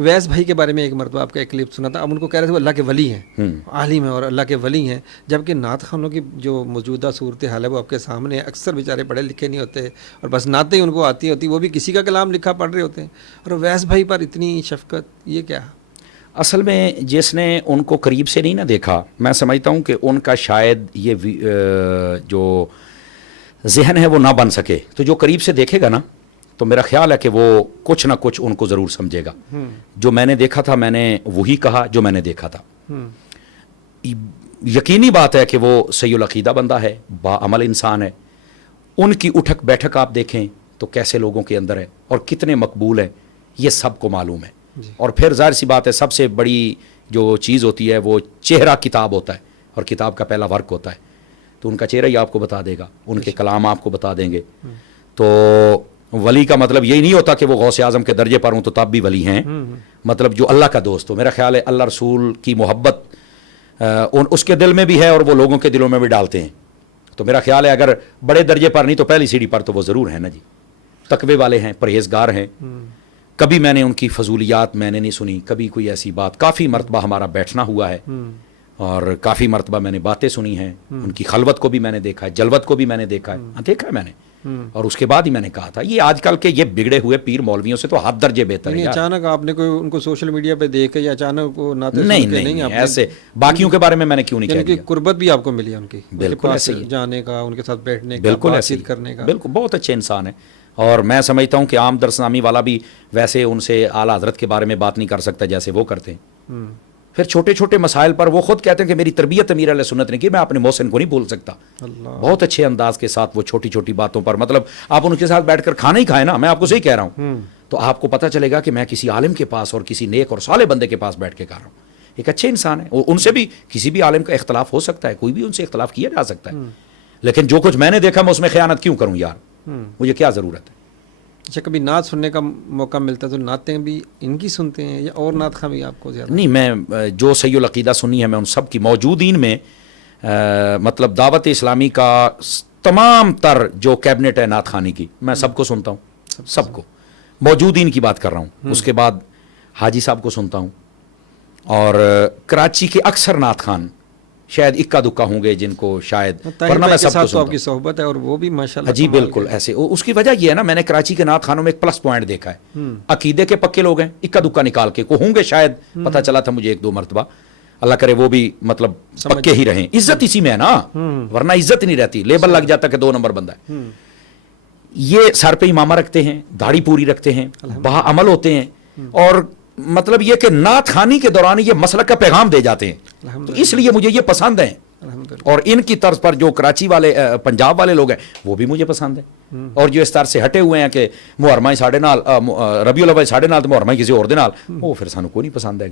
ویس بھائی کے بارے میں ایک مرتبہ آپ کا ایک کلپ سنا تھا، اب ان کو کہہ رہے تھے وہ اللہ کے ولی ہیں، عالم ہیں اور اللہ کے ولی ہیں، جبکہ نعت خوانوں کی جو موجودہ صورتحال ہے وہ آپ کے سامنے ہے، اکثر بیچارے پڑھے لکھے نہیں ہوتے اور بس نعتیں ان کو آتی ہوتی، وہ بھی کسی کا کلام لکھا پڑھ رہے ہوتے ہیں، اور ویس بھائی پر اتنی شفقت، یہ کیا؟ اصل میں جس نے ان کو قریب سے نہیں نہ دیکھا، میں سمجھتا ہوں کہ ان کا شاید یہ جو ذہن ہے وہ نہ بن سکے، تو جو قریب سے دیکھے گا نا تو میرا خیال ہے کہ وہ کچھ نہ کچھ ان کو ضرور سمجھے گا۔ جو میں نے دیکھا تھا میں نے وہی کہا جو میں نے دیکھا تھا۔ یقینی بات ہے کہ وہ صحیح العقیدہ بندہ ہے، باعمل انسان ہے، ان کی اٹھک بیٹھک آپ دیکھیں تو کیسے لوگوں کے اندر ہے اور کتنے مقبول ہے، یہ سب کو معلوم ہے۔ اور پھر ظاہر سی بات ہے سب سے بڑی جو چیز ہوتی ہے وہ چہرہ کتاب ہوتا ہے، اور کتاب کا پہلا ورک ہوتا ہے، تو ان کا چہرہ ہی آپ کو بتا دے گا، ان کے کلام آپ کو بتا دیں گے۔ تو ولی کا مطلب یہی نہیں ہوتا کہ وہ غوث اعظم کے درجے پر ہوں تو تب بھی ولی ہیں، مطلب جو اللہ کا دوست ہو۔ میرا خیال ہے اللہ رسول کی محبت اس کے دل میں بھی ہے اور وہ لوگوں کے دلوں میں بھی ڈالتے ہیں، تو میرا خیال ہے اگر بڑے درجے پر نہیں تو پہلی سیڑھی پر تو وہ ضرور ہیں نا جی، تقوی والے ہیں، پرہیزگار ہیں۔ کبھی میں نے ان کی فضولیات میں نے نہیں سنی، کبھی کوئی ایسی بات، کافی مرتبہ ہمارا بیٹھنا ہوا ہے اور کافی مرتبہ میں نے باتیں سنی ہیں، ان کی خلوت کو بھی میں نے دیکھا ہے، جلوت کو بھی میں نے دیکھا ہے، دیکھا ہے میں نے، اور اس کے بعد ہی میں نے کہا تھا یہ آج کل کے یہ بگڑے ہوئے پیر مولویوں سے تو ہاتھ درجے بہتر ہے۔ اچانک آپ نے کوئی ان کو سوشل میڈیا پہ دیکھ کے یا اچانک وہ نعتیں نہیں ایسے باقیوں کے بارے میں نے کیوں نہیں کہہ دیا، قربت بھی آپ کو ملی ان کی، بالکل ایسے ہی جانے کا، ان کے ساتھ بیٹھنے کا، بالکل بات چیت کرنے کا، بالکل بہت اچھے انسان ہیں۔ اور میں سمجھتا ہوں کہ عام درسنامی والا بھی ویسے ان سے اعلیٰ حضرت کے بارے میں بات نہیں کر سکتا جیسے وہ کرتے ہیں۔ پھر چھوٹے چھوٹے مسائل پر وہ خود کہتے ہیں کہ میری تربیت امیر علیہ سنت نے کی، میں اپنے محسن کو نہیں بھول سکتا۔ بہت اچھے انداز کے ساتھ وہ چھوٹی چھوٹی باتوں پر، مطلب آپ ان کے ساتھ بیٹھ کر کھانا ہی کھائے نا، میں آپ کو صحیح کہہ رہا ہوں، تو آپ کو پتہ چلے گا کہ میں کسی عالم کے پاس اور کسی نیک اور صالح بندے کے پاس بیٹھ کے کھا رہا ہوں۔ ایک اچھے انسان ہے، ان سے بھی کسی بھی عالم کا اختلاف ہو سکتا ہے، کوئی بھی ان سے اختلاف کیا جا سکتا ہے، لیکن جو کچھ میں نے دیکھا میں اس میں خیانت کیوں کروں یار، مجھے کیا ضرورت ہے۔ اچھا، کبھی نعت سننے کا موقع ملتا ہے تو نعتیں بھی ان کی سنتے ہیں یا اور نعت خواں بھی آپ کو زیادہ؟ نہیں، میں جو صحیح العقیدہ سنی ہے میں ان سب کی موجودین میں مطلب دعوت اسلامی کا تمام تر جو کیبنٹ ہے نعت خوانی کی میں سب کو سنتا ہوں، سب کو، موجودین کی بات کر رہا ہوں۔ اس کے بعد حاجی صاحب کو سنتا ہوں، اور کراچی کے اکثر نعت خوان شاید اکا دکا ہوں گے جن کو شاید، ورنہ میں سب کو سنتا ہوں۔ آپ کی صحبت ہے اور وہ بھی ماشاءاللہ جی بالکل ایسے، اس کی وجہ یہ ہے نا، میں نے کراچی کے نعت خانوں میں ایک پلس پوائنٹ دیکھا ہے، عقیدے کے پکے لوگ ہیں، اکا دکا نکال کے کو ہوں گے شاید، پتہ چلا تھا مجھے ایک دو مرتبہ، اللہ کرے وہ بھی مطلب پکے ہی رہیں، عزت اسی میں ہے نا، ورنہ عزت نہیں رہتی، لیبل لگ جاتا کہ 2 نمبر بندہ ہے۔ یہ سر پہ امامہ رکھتے ہیں، داڑھی پوری رکھتے ہیں، باعمل ہوتے ہیں، اور مطلب یہ کہ نعت خوانی کے دوران یہ مسلک کا پیغام دے جاتے ہیں، تو اس لیے مجھے یہ پسند ہیں۔ اور ان کی طرز پر جو کراچی والے پنجاب والے لوگ ہیں وہ بھی مجھے پسند ہیں، اور جو اس طرح سے ہٹے ہوئے ہیں کہ محرمہ ساڑھے نال ربیع الاول ساڑھے نال تو محرمہ کسی اور دے نال، وہ پھر سانو کوئی نہیں پسند ہے۔